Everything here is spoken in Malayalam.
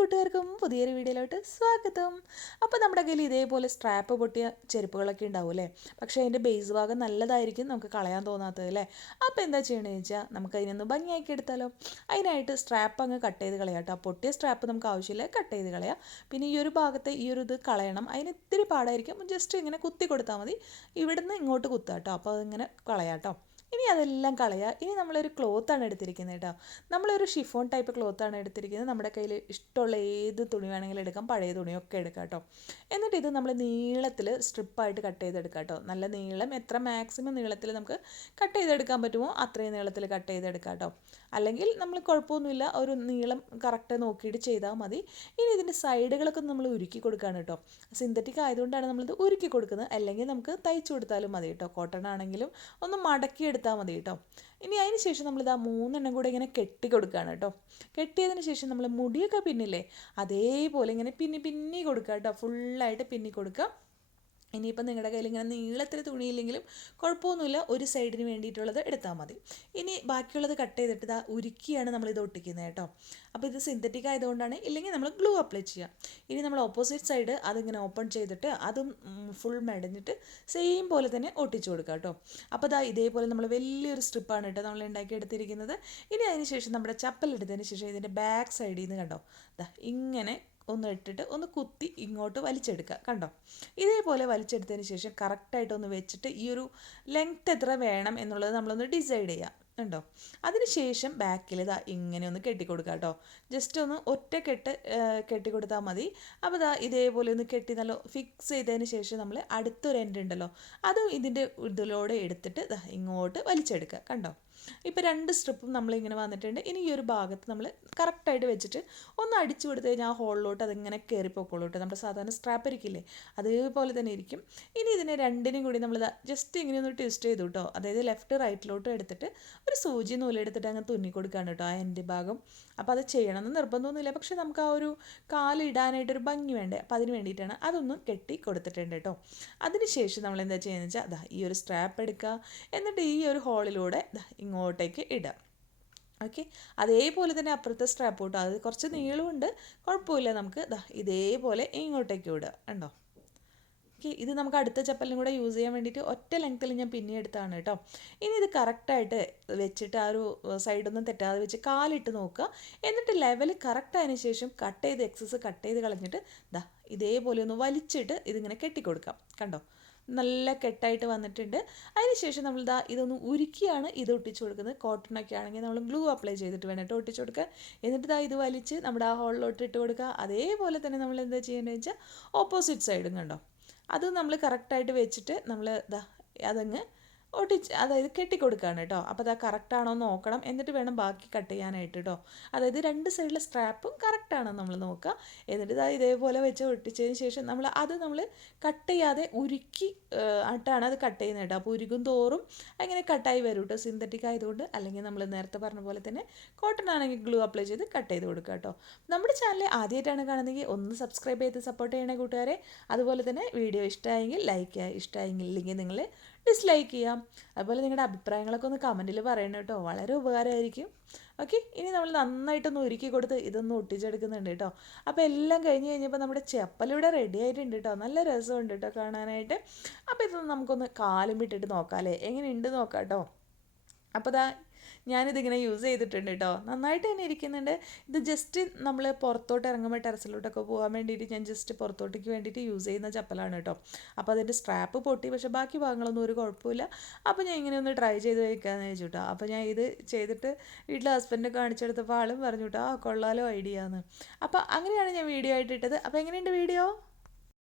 കൂട്ടുകാർക്കും പുതിയൊരു വീഡിയോയിലോട്ട് സ്വാഗതം. അപ്പോൾ നമ്മുടെ കയ്യിൽ ഇതേപോലെ സ്ട്രാപ്പ് പൊട്ടിയ ചെരുപ്പുകളൊക്കെ ഉണ്ടാവും അല്ലേ? പക്ഷേ അതിൻ്റെ ബേസ് ഭാഗം നല്ലതായിരിക്കും, നമുക്ക് കളയാൻ തോന്നാത്തത് അല്ലേ? അപ്പോൾ എന്താ ചെയ്യണമെന്ന് വെച്ചാൽ നമുക്ക് അതിനൊന്ന് ഭംഗിയാക്കി എടുത്താലോ. അതിനായിട്ട് സ്ട്രാപ്പ് അങ്ങ് കട്ട് ചെയ്ത് കളയാം കേട്ടോ. പൊട്ടിയ സ്ട്രാപ്പ് നമുക്ക് ആവശ്യമില്ല, കട്ട് ചെയ്ത് കളയാം. പിന്നെ ഈ ഒരു ഭാഗത്തെ ഈ ഒരു ഇത് കളയണം. അതിന് ഇത്തിരി പാടായിരിക്കും, ജസ്റ്റ് ഇങ്ങനെ കുത്തി കൊടുത്താൽ മതി. ഇവിടുന്ന് ഇങ്ങോട്ട് കുത്താം കേട്ടോ. അപ്പോൾ അതിങ്ങനെ കളയാം കേട്ടോ. ഇനി അതെല്ലാം കളയുക. ഇനി നമ്മളൊരു ക്ലോത്താണ് എടുത്തിരിക്കുന്നത് കേട്ടോ. നമ്മളൊരു ഷിഫോൺ ടൈപ്പ് ക്ലോത്താണ് എടുത്തിരിക്കുന്നത്. നമ്മുടെ കയ്യിൽ ഇഷ്ടമുള്ള ഏത് തുണി വേണമെങ്കിലും എടുക്കാം, പഴയ തുണിയൊക്കെ എടുക്കാം കേട്ടോ. എന്നിട്ട് ഇത് നമ്മൾ നീളത്തിൽ സ്ട്രിപ്പായിട്ട് കട്ട് ചെയ്തെടുക്കാം കേട്ടോ. നല്ല നീളം, എത്ര മാക്സിമം നീളത്തിൽ നമുക്ക് കട്ട് ചെയ്തെടുക്കാൻ പറ്റുമോ അത്രയും നീളത്തിൽ കട്ട് ചെയ്തെടുക്കാം കേട്ടോ. അല്ലെങ്കിൽ നമ്മൾ കുഴപ്പമൊന്നുമില്ല, ഒരു നീളം കറക്റ്റ് നോക്കിയിട്ട് ചെയ്താൽ മതി. ഇനി ഇതിൻ്റെ സൈഡുകളൊക്കെ നമ്മൾ ഉരുക്കി കൊടുക്കുകയാണ് കേട്ടോ. സിന്തറ്റിക് ആയതുകൊണ്ടാണ് നമ്മളിത് ഉരുക്കി കൊടുക്കുന്നത്, അല്ലെങ്കിൽ നമുക്ക് തയ്ച്ചു കൊടുത്താലും മതി കേട്ടോ. കോട്ടൺ ആണെങ്കിലും ഒന്ന് മടക്കി എടുത്താൽ മതി കേട്ടോ. ഇനി അതിന് ശേഷം നമ്മളിതാ 3 കൂടെ ഇങ്ങനെ കെട്ടി കൊടുക്കുകയാണ് കേട്ടോ. കെട്ടിയതിന് ശേഷം നമ്മൾ മുടിയൊക്കെ പിന്നില്ലേ, അതേപോലെ ഇങ്ങനെ പിന്നി കൊടുക്കുക കേട്ടോ. ഫുള്ളായിട്ട് പിന്നി കൊടുക്കുക. ഇനിയിപ്പോൾ നിങ്ങളുടെ കയ്യിൽ ഇങ്ങനെ നീളത്തിൽ തുണിയില്ലെങ്കിലും കുഴപ്പമൊന്നുമില്ല, ഒരു സൈഡിന് വേണ്ടിയിട്ടുള്ളത് എടുത്താൽ മതി. ഇനി ബാക്കിയുള്ളത് കട്ട് ചെയ്തിട്ട് ഇതാ ഉരുക്കിയാണ് നമ്മളിത് ഒട്ടിക്കുന്നത് കേട്ടോ. അപ്പോൾ ഇത് സിന്തറ്റിക് ആയതുകൊണ്ടാണ്, ഇല്ലെങ്കിൽ നമ്മൾ ഗ്ലൂ അപ്ലൈ ചെയ്യാം. ഇനി നമ്മൾ ഓപ്പോസിറ്റ് സൈഡ് അതിങ്ങനെ ഓപ്പൺ ചെയ്തിട്ട് അതും ഫുൾ മെടഞ്ഞിട്ട് സെയിം പോലെ തന്നെ ഒട്ടിച്ചു കൊടുക്കുക കേട്ടോ. അപ്പോൾ ഇതാ ഇതേപോലെ നമ്മൾ വലിയൊരു സ്ട്രിപ്പാണ് കേട്ടോ നമ്മൾ ഉണ്ടാക്കിയെടുത്തിരിക്കുന്നത്. ഇനി അതിന് ശേഷം നമ്മുടെ ചപ്പൽ എടുത്തതിന് ശേഷം ഇതിൻ്റെ ബാക്ക് സൈഡിൽ നിന്ന് കണ്ടോ, ഇതാ ഇങ്ങനെ ഒന്ന് ഇട്ടിട്ട് ഒന്ന് കുത്തി ഇങ്ങോട്ട് വലിച്ചെടുക്കുക കണ്ടോ. ഇതേപോലെ വലിച്ചെടുത്തതിന് ശേഷം കറക്റ്റായിട്ട് ഒന്ന് വെച്ചിട്ട് ഈ ഒരു ലെങ്ത് എത്ര വേണം എന്നുള്ളത് നമ്മളൊന്ന് ഡിസൈഡ് ചെയ്യാം കണ്ടോ. അതിന് ശേഷം ബാക്കിൽ ഇതാ ഇങ്ങനെ ഒന്ന് കെട്ടിക്കൊടുക്കുക കേട്ടോ. ജസ്റ്റ് ഒന്ന് ഒറ്റ കെട്ടിക്കൊടുത്താൽ മതി. അപ്പോൾ ഇതാ ഇതേപോലെ ഒന്ന് കെട്ടി നല്ല ഫിക്സ് ചെയ്തതിന് ശേഷം നമ്മൾ അടുത്തൊരു എൻഡ് ഉണ്ടല്ലോ, അതും ഇതിൻ്റെ ഇതിലൂടെ എടുത്തിട്ട് ഇങ്ങോട്ട് വലിച്ചെടുക്കുക കണ്ടോ. ഇപ്പോൾ 2 സ്ട്രിപ്പും നമ്മളിങ്ങനെ വന്നിട്ടുണ്ട്. ഇനി ഈ ഒരു ഭാഗത്ത് നമ്മൾ കറക്റ്റായിട്ട് വെച്ചിട്ട് ഒന്ന് അടിച്ചു കൊടുത്തു കഴിഞ്ഞാൽ ആ ഹോളിലോട്ട് അതിങ്ങനെ കയറിപ്പോക്കോളൂ കേട്ടോ. നമ്മുടെ സാധാരണ സ്ട്രാപ്പ് ഇരിക്കില്ലേ, അതേപോലെ തന്നെ ഇരിക്കും. ഇനി ഇതിനെ രണ്ടിനും കൂടി നമ്മൾ ജസ്റ്റ് ഇങ്ങനെ ഒന്ന് ട്വിസ്റ്റ് ചെയ്തു കേട്ടോ. അതായത് ലെഫ്റ്റ് റൈറ്റിലോട്ട് എടുത്തിട്ട് ഒരു സൂചി നൂലെടുത്തിട്ട് അങ്ങ് തുന്നി കൊടുക്കുകയാണ് കേട്ടോ ആ എൻ്റെ ഭാഗം. അപ്പോൾ അത് ചെയ്യണമെന്ന് നിർബന്ധമൊന്നുമില്ല, പക്ഷേ നമുക്ക് ആ ഒരു കാലിടാനായിട്ടൊരു ഭംഗി വേണ്ടേ, അപ്പോൾ അതിന് വേണ്ടിയിട്ടാണ് അതൊന്ന് കെട്ടി കൊടുത്തിട്ടുണ്ട് കേട്ടോ. അതിന് ശേഷം നമ്മൾ എന്താ ചെയ്യുന്നത് വെച്ചാൽ അതാ ഈ ഒരു സ്ട്രാപ്പ് എടുക്കുക, എന്നിട്ട് ഈ ഒരു ഹോളിലൂടെ ഇങ്ങോട്ടേക്ക് ഇടുക. ഓക്കെ, അതേപോലെ തന്നെ അപ്പുറത്തെ സ്ട്രാപ്പ് കേട്ടോ, അത് കുറച്ച് നീളമുണ്ട്, കുഴപ്പമില്ല. നമുക്ക് ഇതേപോലെ ഇങ്ങോട്ടേക്ക് ഇടുക കണ്ടോ. ഓക്കെ, ഇത് നമുക്ക് അടുത്ത ചപ്പലിനും കൂടെ യൂസ് ചെയ്യാൻ വേണ്ടിയിട്ട് ഒറ്റ ലെങ്ത്തിൽ ഞാൻ പിന്നെ എടുത്താണ് കേട്ടോ. ഇനി ഇത് കറക്റ്റായിട്ട് വെച്ചിട്ട് ആ ഒരു സൈഡൊന്നും തെറ്റാതെ വെച്ച് കാലിട്ട് നോക്കുക. എന്നിട്ട് ലെവൽ കറക്റ്റായതിന് ശേഷം കട്ട് ചെയ്ത് എക്സസ് കട്ട് ചെയ്ത് കളഞ്ഞിട്ട് ഇതേപോലെ ഒന്ന് വലിച്ചിട്ട് ഇതിങ്ങനെ കെട്ടിക്കൊടുക്കാം കണ്ടോ. നല്ല കെട്ടായിട്ട് വന്നിട്ടുണ്ട്. അതിനുശേഷം നമ്മൾ ഇതൊന്ന് ഉരുക്കിയാണ് ഇത് ഒട്ടിച്ചു കൊടുക്കുന്നത്. കോട്ടണൊക്കെ ആണെങ്കിൽ നമ്മൾ ഗ്ലൂ അപ്ലൈ ചെയ്തിട്ട് വേണം കേട്ടോ ഒട്ടിച്ചു കൊടുക്കുക. എന്നിട്ട് ഇത് വലിച്ച് നമ്മുടെ ആ ഹോളിലോട്ട് ഇട്ട് കൊടുക്കുക. അതേപോലെ തന്നെ നമ്മൾ എന്താ ചെയ്യേണ്ടതെന്ന് വെച്ചാൽ ഓപ്പോസിറ്റ് സൈഡും കണ്ടോ, അത് നമ്മൾ കറക്റ്റായിട്ട് വെച്ചിട്ട് നമ്മൾ അതങ്ങ് ഒട്ടിച്ച് അതായത് കെട്ടിക്കൊടുക്കുകയാണ് കേട്ടോ. അപ്പോൾ കറക്റ്റാണോ എന്ന് നോക്കണം, എന്നിട്ട് വേണം ബാക്കി കട്ട് ചെയ്യാനായിട്ട് കേട്ടോ. അതായത് 2 സൈഡിലെ സ്ട്രാപ്പും കറക്റ്റാണോ നമ്മൾ നോക്കുക. എന്നിട്ട് ഇതേപോലെ വെച്ച് ഒട്ടിച്ചതിന് ശേഷം നമ്മൾ കട്ട് ചെയ്യാതെ ഉരുക്കി ആയിട്ടാണ് അത് കട്ട് ചെയ്യുന്നത് കേട്ടോ. അപ്പോൾ ഉരുക്കും തോറും അങ്ങനെ കട്ടായി വരും കേട്ടോ, സിന്തറ്റിക് ആയതുകൊണ്ട്. അല്ലെങ്കിൽ നമ്മൾ നേരത്തെ പറഞ്ഞ പോലെ തന്നെ കോട്ടൺ ആണെങ്കിൽ ഗ്ലൂ അപ്ലൈ ചെയ്ത് കട്ട് ചെയ്ത് കൊടുക്കുക കേട്ടോ. നമ്മുടെ ചാനൽ ആദ്യമായിട്ടാണ് കാണുന്നതെങ്കിൽ ഒന്ന് സബ്സ്ക്രൈബ് ചെയ്ത് സപ്പോർട്ട് ചെയ്യണേ കൂട്ടുകാരെ. അതുപോലെ തന്നെ വീഡിയോ ഇഷ്ടമായെങ്കിൽ ലൈക്ക് ചെയ്യുക, ഇല്ലെങ്കിൽ നിങ്ങൾ ഡിസ്ലൈക്ക് ചെയ്യാം. അതുപോലെ നിങ്ങളുടെ അഭിപ്രായങ്ങളൊക്കെ ഒന്ന് കമൻറ്റിൽ പറയണം കേട്ടോ, വളരെ ഉപകാരമായിരിക്കും. ഓക്കെ, ഇനി നമ്മൾ നന്നായിട്ടൊന്ന് ഒരുക്കി കൊടുത്ത് ഇതൊന്ന് ഒട്ടിച്ചെടുക്കുന്നുണ്ട് കേട്ടോ. അപ്പോൾ എല്ലാം കഴിഞ്ഞപ്പോൾ നമ്മുടെ ചപ്പലിവിടെ റെഡി ആയിട്ടുണ്ട് കേട്ടോ. നല്ല രസമുണ്ട് കേട്ടോ കാണാനായിട്ട്. അപ്പോൾ ഇതൊന്ന് നമുക്കൊന്ന് കാലും വിട്ടിട്ട് നോക്കാം അല്ലേ, എങ്ങനെയുണ്ട് നോക്കാം കേട്ടോ. അപ്പോൾ ഞാനിതിങ്ങനെ യൂസ് ചെയ്തിട്ടുണ്ട് കേട്ടോ, നന്നായിട്ട് തന്നെ ഇരിക്കുന്നുണ്ട്. ഇത് ജസ്റ്റ് നമ്മൾ പുറത്തോട്ട് ഇറങ്ങുമ്പോൾ ടെറസിലോട്ടൊക്കെ പോകാൻ വേണ്ടിയിട്ട് ഞാൻ ജസ്റ്റ് പുറത്തോട്ടേക്ക് വേണ്ടിയിട്ട് യൂസ് ചെയ്യുന്ന ചപ്പലാണ് കേട്ടോ. അപ്പോൾ അതിൻ്റെ സ്ട്രാപ്പ് പൊട്ടി, പക്ഷേ ബാക്കി ഭാഗങ്ങളൊന്നും ഒരു കുഴപ്പമില്ല. അപ്പോൾ ഞാൻ ഇങ്ങനെ ഒന്ന് ട്രൈ ചെയ്ത് വയ്ക്കാമെന്ന് വെച്ചു കേട്ടോ. അപ്പോൾ ഞാൻ ഇത് ചെയ്തിട്ട് വീട്ടിൽ ഹസ്ബൻഡിനെ കാണിച്ചെടുത്തപ്പോൾ ആളും പറഞ്ഞു കേട്ടോ, കൊള്ളാലോ ഐഡിയ എന്ന്. അപ്പോൾ അങ്ങനെയാണ് ഞാൻ വീഡിയോ ആയിട്ട് ഇട്ടത്. അപ്പോൾ എങ്ങനെയുണ്ട് വീഡിയോ?